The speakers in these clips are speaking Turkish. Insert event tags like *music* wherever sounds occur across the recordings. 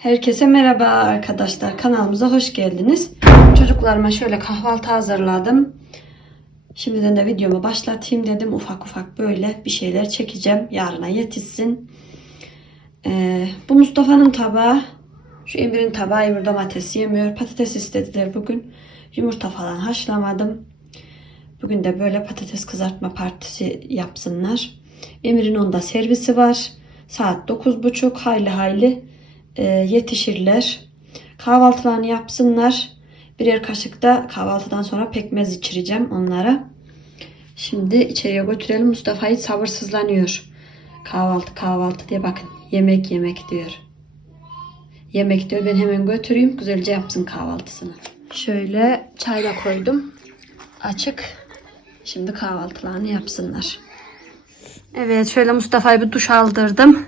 Herkese merhaba arkadaşlar. Kanalımıza hoş geldiniz. Çocuklarıma şöyle kahvaltı hazırladım. Şimdiden de videomu başlatayım dedim. Ufak ufak böyle bir şeyler çekeceğim. Yarına yetişsin. Ee, bu Mustafa'nın tabağı. Şu Emir'in tabağı. Emir domates yemiyor. Patates istediler bugün. Yumurta falan haşlamadım. Bugün de böyle patates kızartma partisi yapsınlar. Emir'in onda servisi var. Saat 9.30 hayli hayli yetişirler. Kahvaltılarını yapsınlar. Birer kaşık da kahvaltıdan sonra pekmez içireceğim onlara. Şimdi içeriye götürelim. Mustafa'yı sabırsızlanıyor. Kahvaltı kahvaltı diye bakın. Yemek yemek diyor. Yemek diyor. Ben hemen götüreyim. Güzelce yapsın kahvaltısını. Şöyle çayla koydum. Açık. Şimdi kahvaltılarını yapsınlar. Evet şöyle Mustafa'yı bir duş aldırdım.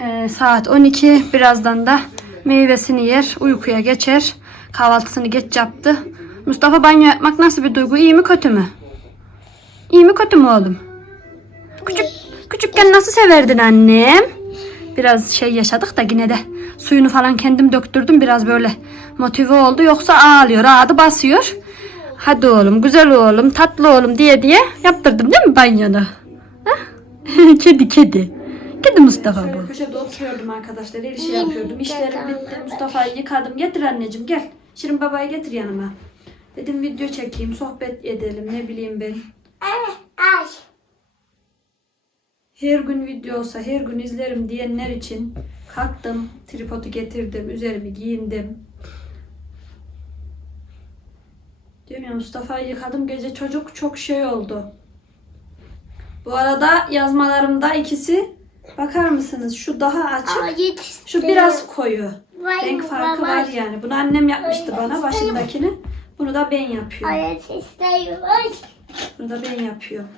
Ee, saat 12. Birazdan da meyvesini yer. Uykuya geçer. Kahvaltısını geç yaptı. Mustafa banyo yapmak nasıl bir duygu? İyi mi kötü mü? İyi mi kötü mü oğlum? Küçük, küçükken nasıl severdin annem? Biraz şey yaşadık da yine de suyunu falan kendim döktürdüm. Biraz böyle motive oldu. Yoksa ağlıyor, ağdı basıyor. Hadi oğlum, güzel oğlum, tatlı oğlum diye diye yaptırdım değil mi banyonu? *laughs* kedi kedi. Kedi Mustafa bu. Köşede oturuyordum arkadaşlar. El işi yapıyordum. İşlerim bitti. Mustafa'yı yıkadım. Getir anneciğim gel. Şirin babayı getir yanıma. Dedim video çekeyim. Sohbet edelim. Ne bileyim ben. Ay. Her gün video olsa her gün izlerim diyenler için kalktım. Tripodu getirdim. Üzerimi giyindim. Diyorum ya Mustafa'yı yıkadım. Gece çocuk çok şey oldu. Bu arada yazmalarımda ikisi bakar mısınız? Şu daha açık. Yetiştim. Şu biraz koyu. Vay Renk farkı var yani. Bunu annem yapmıştı bana başındakini. Bunu da ben yapıyorum. Ay yetiştim. Ay. Bunu da ben yapıyorum.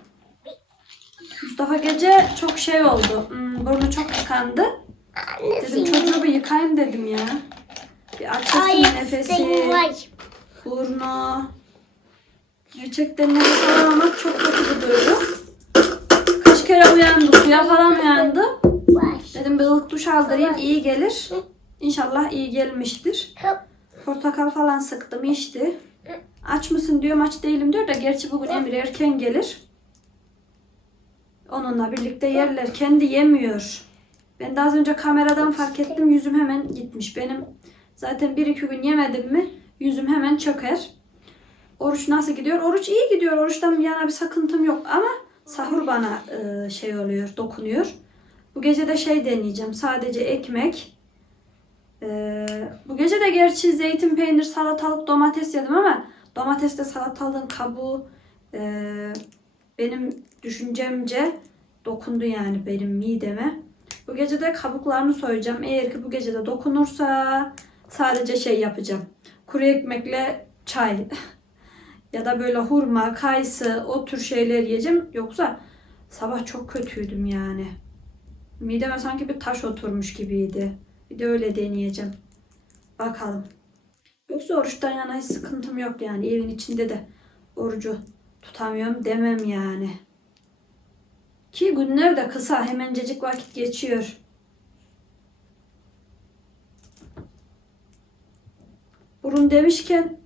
Mustafa gece çok şey oldu. Hmm, burnu çok tıkandı. Dedim çocuğu bir yıkayayım dedim ya. Bir açılsın nefesi, burnu. Gerçekten nefes alamamak çok kötü bir duygu. Kaç kere uyandı, suya falan uyandı. Dedim bir ılık duş aldırayım iyi gelir. İnşallah iyi gelmiştir. Portakal falan sıktım içti. Aç mısın diyorum aç değilim diyor da gerçi bugün Emir erken gelir. Onunla birlikte yerler. Kendi yemiyor. Ben de az önce kameradan fark ettim yüzüm hemen gitmiş. Benim zaten bir iki gün yemedim mi yüzüm hemen çöker. Oruç nasıl gidiyor? Oruç iyi gidiyor. Oruçtan yana bir sakıntım yok ama sahur bana e, şey oluyor, dokunuyor. Bu gece de şey deneyeceğim. Sadece ekmek. Ee, bu gece de gerçi zeytin, peynir, salatalık, domates yedim ama domatesle salatalığın kabuğu e, benim düşüncemce dokundu yani benim mideme. Bu gece de kabuklarını soyacağım. Eğer ki bu gece de dokunursa sadece şey yapacağım. Kuru ekmekle çay *laughs* ya da böyle hurma, kayısı o tür şeyler yiyeceğim. Yoksa sabah çok kötüydüm yani. Mideme sanki bir taş oturmuş gibiydi. Bir de öyle deneyeceğim. Bakalım. Yoksa oruçtan yana hiç sıkıntım yok yani. Evin içinde de orucu tutamıyorum demem yani. Ki günler de kısa. Hemencecik vakit geçiyor. Burun demişken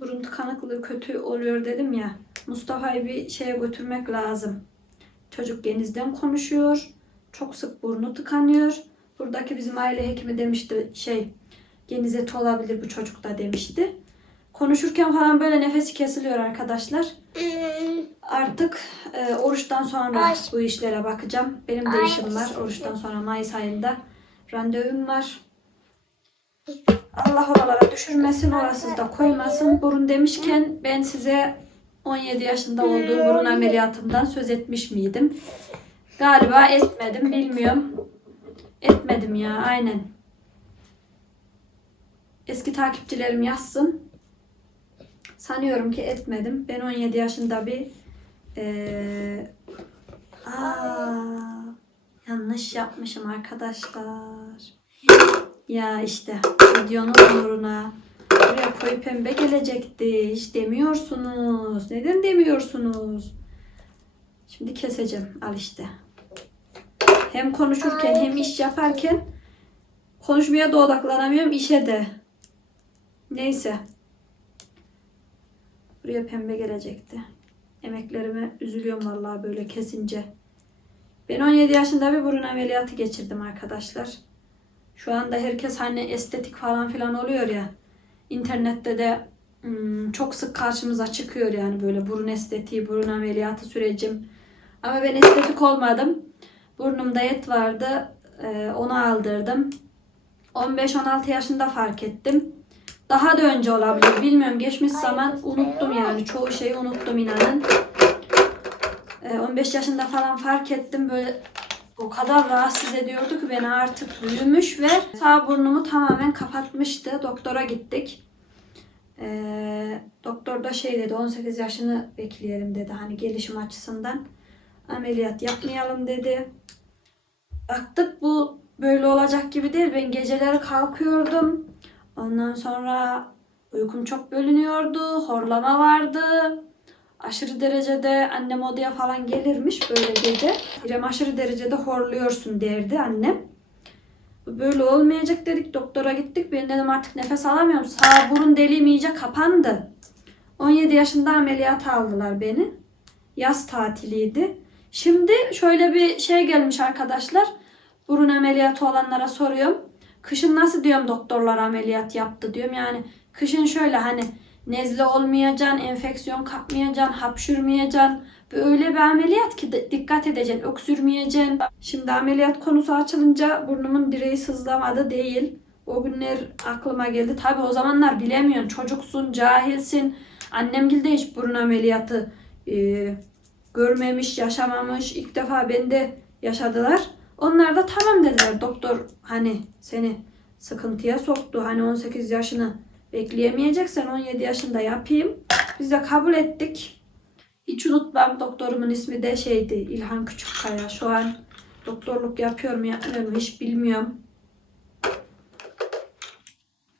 burun tıkanıklığı kötü oluyor dedim ya. Mustafa'yı bir şeye götürmek lazım. Çocuk genizden konuşuyor. Çok sık burnu tıkanıyor. Buradaki bizim aile hekimi demişti şey genizeti olabilir bu çocukta demişti. Konuşurken falan böyle nefesi kesiliyor arkadaşlar. Artık e, oruçtan sonra Ay. bu işlere bakacağım. Benim de Ay. işim var. Oruçtan sonra Mayıs ayında randevum var. Allah oralara düşürmesin, orasız da koymasın. Burun demişken ben size 17 yaşında olduğum burun ameliyatımdan söz etmiş miydim? Galiba etmedim, bilmiyorum. Etmedim ya, aynen. Eski takipçilerim yazsın. Sanıyorum ki etmedim. Ben 17 yaşında bir eee aa, yanlış yapmışım arkadaşlar. Ya işte videonun uğruna buraya koyu pembe gelecekti. Hiç demiyorsunuz. Neden demiyorsunuz? Şimdi keseceğim. Al işte. Hem konuşurken hem iş yaparken Konuşmaya da odaklanamıyorum işe de. Neyse. Buraya pembe gelecekti. Emeklerime üzülüyorum vallahi böyle kesince. Ben 17 yaşında bir burun ameliyatı geçirdim arkadaşlar. Şu anda herkes hani estetik falan filan oluyor ya. İnternette de hmm, çok sık karşımıza çıkıyor yani böyle burun estetiği, burun ameliyatı sürecim. Ama ben estetik olmadım. Burnumda et vardı. Ee, onu aldırdım. 15-16 yaşında fark ettim. Daha da önce olabilir. Bilmiyorum. Geçmiş zaman unuttum yani. Çoğu şeyi unuttum inanın. Ee, 15 yaşında falan fark ettim. Böyle o kadar rahatsız ediyordu ki beni artık büyümüş ve sağ burnumu tamamen kapatmıştı. Doktora gittik. Ee, doktor da şey dedi 18 yaşını bekleyelim dedi hani gelişim açısından. Ameliyat yapmayalım dedi. Baktık bu böyle olacak gibi değil. Ben geceleri kalkıyordum. Ondan sonra uykum çok bölünüyordu. Horlama vardı. Aşırı derecede annem odaya falan gelirmiş böyle gece. İrem aşırı derecede horluyorsun derdi annem. Böyle olmayacak dedik. Doktora gittik. Ben dedim artık nefes alamıyorum. Sağ burun deliğim iyice kapandı. 17 yaşında ameliyat aldılar beni. Yaz tatiliydi. Şimdi şöyle bir şey gelmiş arkadaşlar. Burun ameliyatı olanlara soruyorum. Kışın nasıl diyorum doktorlar ameliyat yaptı diyorum. Yani kışın şöyle hani nezle olmayacaksın, enfeksiyon kapmayacaksın, hapşırmayacaksın. Böyle bir ameliyat ki dikkat edeceksin, öksürmeyeceksin. Şimdi ameliyat konusu açılınca burnumun direği sızlamadı değil. O günler aklıma geldi. Tabi o zamanlar bilemiyorsun. Çocuksun, cahilsin. Annemgil de hiç burun ameliyatı e, görmemiş, yaşamamış. İlk defa bende yaşadılar. Onlar da tamam dediler. Doktor hani seni sıkıntıya soktu. Hani 18 yaşını bekleyemeyeceksen 17 yaşında yapayım. Biz de kabul ettik. Hiç unutmam doktorumun ismi de şeydi İlhan Küçükkaya. Şu an doktorluk yapıyor mu yapmıyor mu hiç bilmiyorum.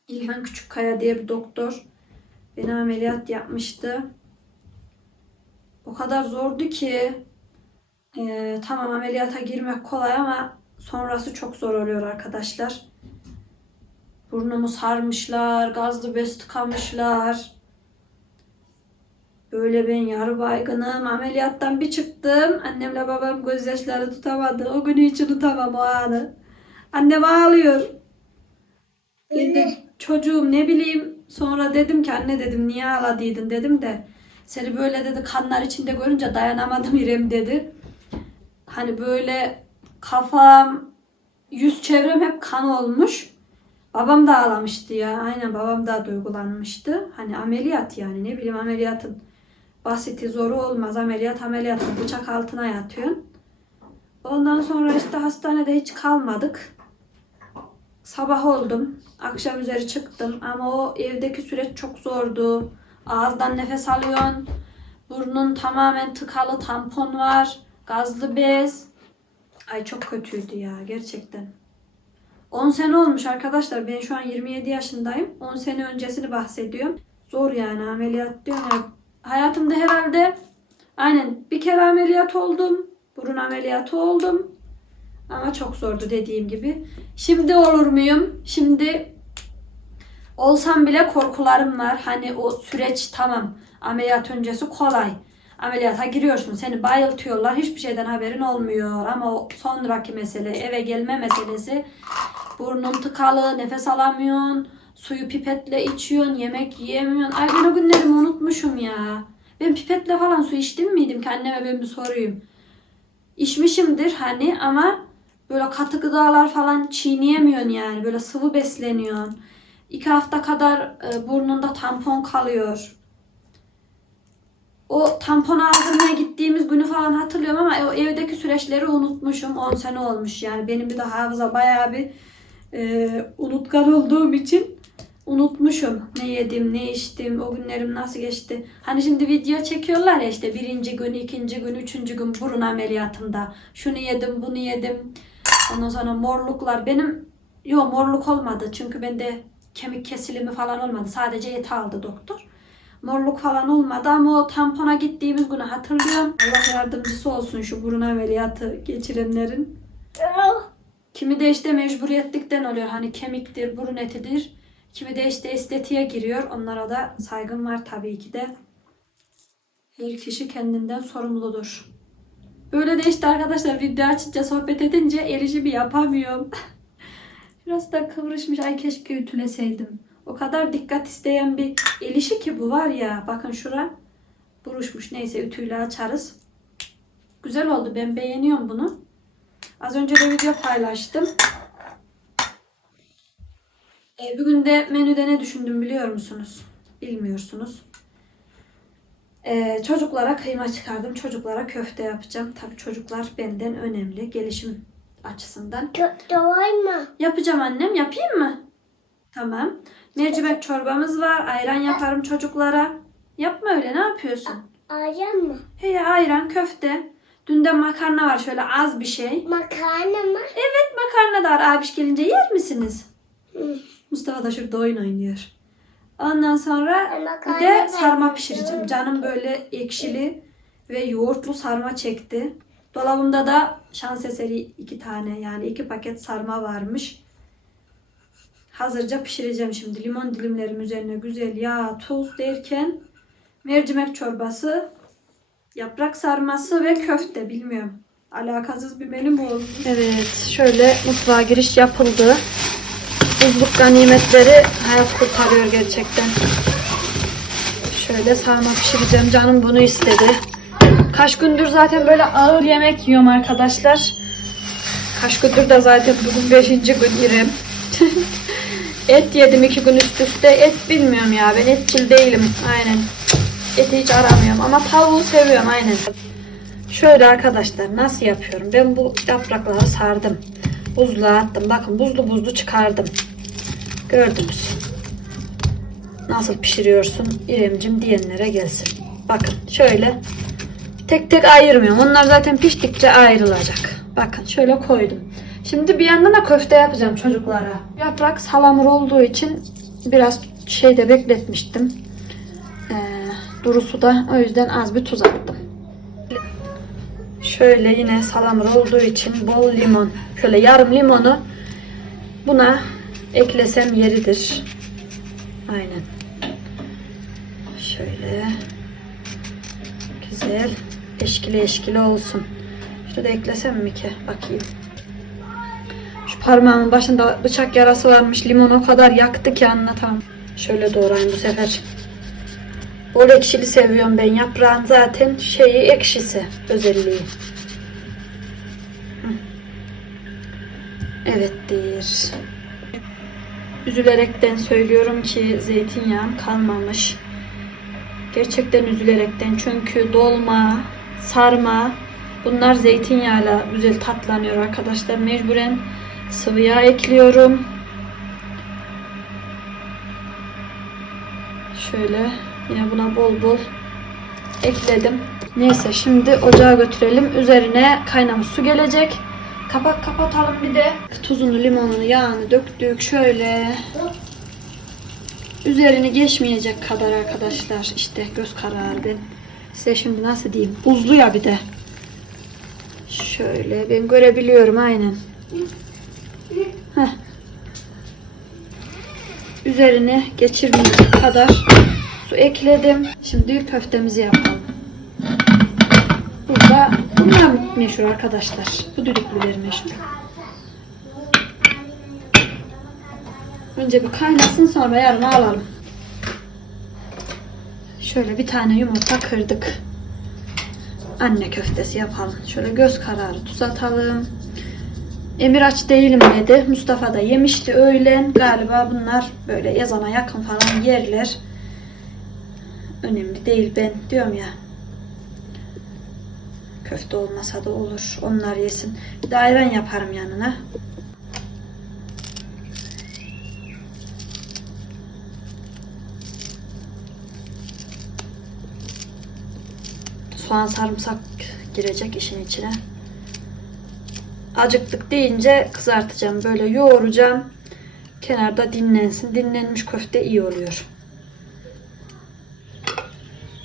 İlhan Küçükkaya diye bir doktor beni ameliyat yapmıştı. O kadar zordu ki ee, tamam ameliyata girmek kolay ama sonrası çok zor oluyor arkadaşlar. Burnumu sarmışlar, gazlı bez tıkamışlar. Böyle ben yarı baygınım. Ameliyattan bir çıktım. Annemle babam gözyaşları tutamadı. O günü hiç unutamam o anı. Annem ağlıyor. Dedim, çocuğum ne bileyim. Sonra dedim ki anne dedim niye ağladıydın dedim de. Seni böyle dedi kanlar içinde görünce dayanamadım İrem dedi. Hani böyle kafam, yüz çevrem hep kan olmuş. Babam da ağlamıştı ya. Aynen babam da duygulanmıştı. Hani ameliyat yani ne bileyim ameliyatın basiti zoru olmaz. Ameliyat ameliyat bıçak altına yatıyorsun. Ondan sonra işte hastanede hiç kalmadık. Sabah oldum. Akşam üzeri çıktım ama o evdeki süreç çok zordu. Ağızdan nefes alıyorsun. Burnun tamamen tıkalı tampon var. Gazlı bez. Ay çok kötüydü ya gerçekten. 10 sene olmuş arkadaşlar. Ben şu an 27 yaşındayım. 10 sene öncesini bahsediyorum. Zor yani ameliyat diyorum ya. Hayatımda herhalde aynen bir kere ameliyat oldum. Burun ameliyatı oldum. Ama çok zordu dediğim gibi. Şimdi olur muyum? Şimdi olsam bile korkularım var. Hani o süreç tamam. Ameliyat öncesi kolay. Ameliyata giriyorsun. Seni bayıltıyorlar. Hiçbir şeyden haberin olmuyor. Ama o sonraki mesele eve gelme meselesi burnun tıkalı, nefes alamıyorsun. Suyu pipetle içiyorsun, yemek yiyemiyorsun. Ay ben o günlerimi unutmuşum ya. Ben pipetle falan su içtim miydim ki anneme ben bir sorayım. İçmişimdir hani ama böyle katı gıdalar falan çiğneyemiyorsun yani. Böyle sıvı besleniyorsun. İki hafta kadar e, burnunda tampon kalıyor. O tampon aldırmaya gittiğimiz günü falan hatırlıyorum ama o evdeki süreçleri unutmuşum. 10 sene olmuş yani. Benim bir de hafıza bayağı bir e, unutkan olduğum için unutmuşum. Ne yedim, ne içtim, o günlerim nasıl geçti. Hani şimdi video çekiyorlar ya işte birinci gün, ikinci gün, üçüncü gün burun ameliyatında. Şunu yedim, bunu yedim. Ondan sonra morluklar. Benim yok morluk olmadı. Çünkü bende kemik kesilimi falan olmadı. Sadece et aldı doktor. Morluk falan olmadı ama o tampona gittiğimiz günü hatırlıyorum. Allah yardımcısı olsun şu burun ameliyatı geçirenlerin. Kimi de işte mecburiyetlikten oluyor. Hani kemiktir, burun etidir. Kimi de işte estetiğe giriyor. Onlara da saygım var tabii ki de. Her kişi kendinden sorumludur. Böyle de işte arkadaşlar video açınca sohbet edince el işi bir yapamıyorum. *laughs* Biraz da kıvrışmış. Ay keşke ütüleseydim. O kadar dikkat isteyen bir el işi ki bu var ya. Bakın şura buruşmuş. Neyse ütüyle açarız. Güzel oldu. Ben beğeniyorum bunu. Az önce de video paylaştım. E, bugün de menüde ne düşündüm biliyor musunuz? Bilmiyorsunuz. E, çocuklara kıyma çıkardım. Çocuklara köfte yapacağım. Tabii çocuklar benden önemli. Gelişim açısından. Da var mı? Yapacağım annem. Yapayım mı? Tamam. Mercimek çorbamız var. Ayran yaparım çocuklara. Yapma öyle. Ne yapıyorsun? Alacağım mı? He ayran, köfte. Dünden makarna var şöyle az bir şey. Makarna mı? Evet makarna da var. Abiş gelince yer misiniz? Hı. Mustafa da şurada oyun oynuyor. Ondan sonra Ay, bir de sarma de pişireceğim. Canım böyle ekşili ve yoğurtlu sarma çekti. Dolabımda da şans eseri iki tane yani iki paket sarma varmış. Hazırca pişireceğim şimdi. Limon dilimlerim üzerine güzel yağ, tuz derken mercimek çorbası, yaprak sarması ve köfte bilmiyorum. Alakasız bir menü bu olmuş. Evet şöyle mutfağa giriş yapıldı. Buzluk ganimetleri hayat kurtarıyor gerçekten. Şöyle sarma pişireceğim. Canım bunu istedi. Kaç gündür zaten böyle ağır yemek yiyorum arkadaşlar. Kaç gündür de zaten bugün 5. gün yerim. *laughs* et yedim iki gün üst üste. Et bilmiyorum ya. Ben etçil değilim. Aynen. Eti hiç aramıyorum. Ama tavuğu seviyorum aynen. Şöyle arkadaşlar nasıl yapıyorum? Ben bu yaprakları sardım. Buzluğa attım. Bakın buzlu buzlu çıkardım. Gördünüz. Nasıl pişiriyorsun İremcim diyenlere gelsin. Bakın şöyle tek tek ayırmıyorum. Onlar zaten piştikçe ayrılacak. Bakın şöyle koydum. Şimdi bir yandan da köfte yapacağım çocuklara. Yaprak salamur olduğu için biraz şeyde bekletmiştim. Ee, durusu da o yüzden az bir tuz attım. Şöyle yine salamur olduğu için bol limon. Şöyle yarım limonu buna eklesem yeridir. Aynen. Şöyle güzel eşkili eşkili olsun. Şurada eklesem mi ki? Bakayım. Parmağımın başında bıçak yarası varmış. Limon o kadar yaktı ki anlatamam. Şöyle doğrayayım bu sefer. Bol ekşili seviyorum ben. Yaprağın zaten şeyi ekşisi özelliği. Evettir. Üzülerekten söylüyorum ki zeytinyağım kalmamış. Gerçekten üzülerekten çünkü dolma, sarma bunlar zeytinyağıyla güzel tatlanıyor arkadaşlar. Mecburen sıvı yağ ekliyorum. Şöyle yine buna bol bol ekledim. Neyse şimdi ocağa götürelim. Üzerine kaynamış su gelecek. Kapak kapatalım bir de. Tuzunu, limonunu, yağını döktük. Şöyle üzerini geçmeyecek kadar arkadaşlar. İşte göz kararı ben. Size şimdi nasıl diyeyim? Buzlu ya bir de. Şöyle ben görebiliyorum aynen. Heh. Üzerine geçirmeyecek kadar su ekledim. Şimdi köftemizi yapalım. Burada bunlar meşhur arkadaşlar. Bu düdüklüler meşhur. Önce bir kaynasın sonra yarın alalım. Şöyle bir tane yumurta kırdık. Anne köftesi yapalım. Şöyle göz kararı tuz atalım. Emir aç değilim dedi. Mustafa da yemişti öğlen. Galiba bunlar böyle yazana yakın falan yerler. Önemli değil ben diyorum ya. Köfte olmasa da olur. Onlar yesin. Bir de ayran yaparım yanına. Soğan sarımsak girecek işin içine. Acıktık deyince kızartacağım. Böyle yoğuracağım. Kenarda dinlensin. Dinlenmiş köfte iyi oluyor.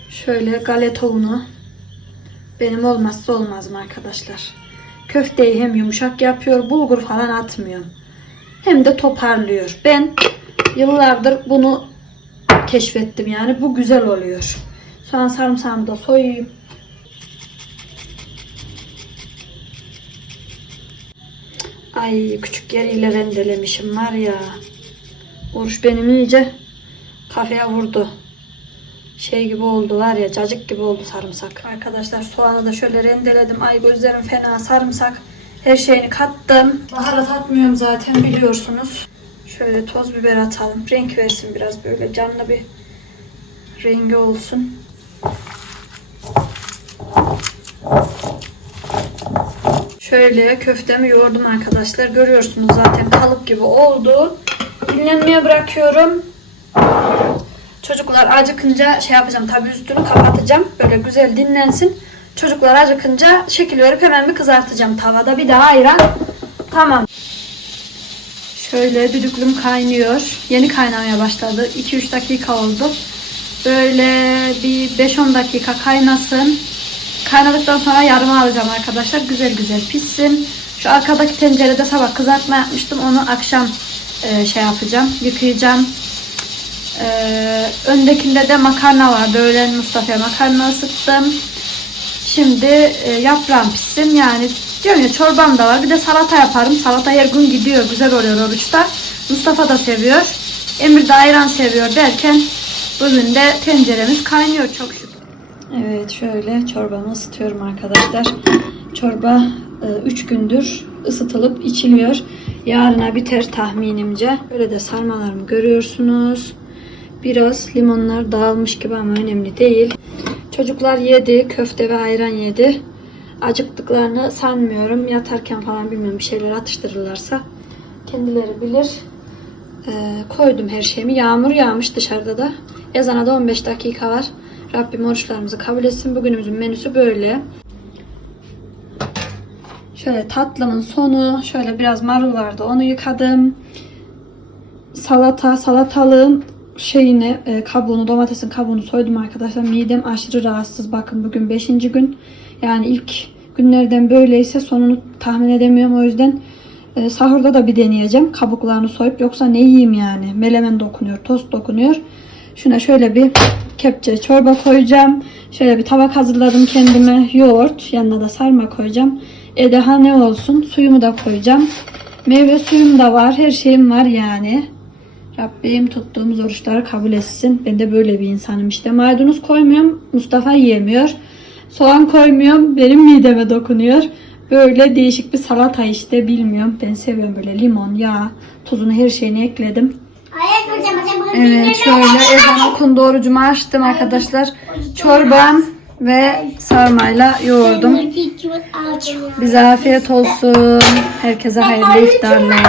Şöyle galeta unu. Benim olmazsa olmazım arkadaşlar. Köfteyi hem yumuşak yapıyor, bulgur falan atmıyor. Hem de toparlıyor. Ben yıllardır bunu keşfettim yani. Bu güzel oluyor. Soğan sarımsağımı da soyayım. Ay küçük yeriyle rendelemişim var ya. Oruç benim iyice kafaya vurdu. Şey gibi oldu var ya cacık gibi oldu sarımsak. Arkadaşlar soğanı da şöyle rendeledim. Ay gözlerim fena sarımsak. Her şeyini kattım. Baharat atmıyorum zaten biliyorsunuz. Şöyle toz biber atalım. Renk versin biraz böyle canlı bir rengi olsun. Şöyle köftemi yoğurdum arkadaşlar. Görüyorsunuz zaten kalıp gibi oldu. Dinlenmeye bırakıyorum. Çocuklar acıkınca şey yapacağım. Tabii üstünü kapatacağım. Böyle güzel dinlensin. Çocuklar acıkınca şekil verip hemen bir kızartacağım tavada. Bir daha ayran. Tamam. Şöyle düdüklüm kaynıyor. Yeni kaynamaya başladı. 2-3 dakika oldu. Böyle bir 5-10 dakika kaynasın. Kaynadıktan sonra yarıma alacağım arkadaşlar. Güzel güzel pişsin. Şu arkadaki tencerede sabah kızartma yapmıştım. Onu akşam e, şey yapacağım. Yıkayacağım. Ee, öndekinde de makarna vardı. Öğlen Mustafa'ya makarna ısıttım. Şimdi e, yaprağım pişsin. Yani diyorum ya çorbam da var. Bir de salata yaparım. Salata her gün gidiyor. Güzel oluyor oruçta. Mustafa da seviyor. Emir de ayran seviyor derken bugün de tenceremiz kaynıyor çok. Evet şöyle çorbamı ısıtıyorum arkadaşlar. Çorba 3 gündür ısıtılıp içiliyor. Yarına biter tahminimce. Böyle de sarmalarımı görüyorsunuz. Biraz limonlar dağılmış gibi ama önemli değil. Çocuklar yedi. Köfte ve ayran yedi. Acıktıklarını sanmıyorum. Yatarken falan bilmiyorum bir şeyler atıştırırlarsa kendileri bilir. Ee, koydum her şeyimi. Yağmur yağmış dışarıda da. Ezana da 15 dakika var. Rabbim oruçlarımızı kabul etsin. Bugünümüzün menüsü böyle. Şöyle tatlımın sonu. Şöyle biraz marul vardı. Onu yıkadım. Salata, salatalığın şeyini, e, kabuğunu, domatesin kabuğunu soydum arkadaşlar. Midem aşırı rahatsız. Bakın bugün 5. gün. Yani ilk günlerden böyleyse sonunu tahmin edemiyorum. O yüzden e, sahurda da bir deneyeceğim. Kabuklarını soyup yoksa ne yiyeyim yani. Melemen dokunuyor, tost dokunuyor. Şuna şöyle bir kepçe çorba koyacağım. Şöyle bir tabak hazırladım kendime. Yoğurt, yanına da sarma koyacağım. E daha ne olsun? Suyumu da koyacağım. Meyve suyum da var. Her şeyim var yani. Rabbim tuttuğumuz oruçları kabul etsin. Ben de böyle bir insanım işte. Maydanoz koymuyorum. Mustafa yiyemiyor. Soğan koymuyorum. Benim mideme dokunuyor. Böyle değişik bir salata işte bilmiyorum. Ben seviyorum böyle limon, yağ, tuzunu her şeyini ekledim. Evet şöyle ezan okundu orucumu açtım arkadaşlar. Çorbam ve sarmayla yoğurdum. Bize afiyet olsun. Herkese hayırlı iftarlar.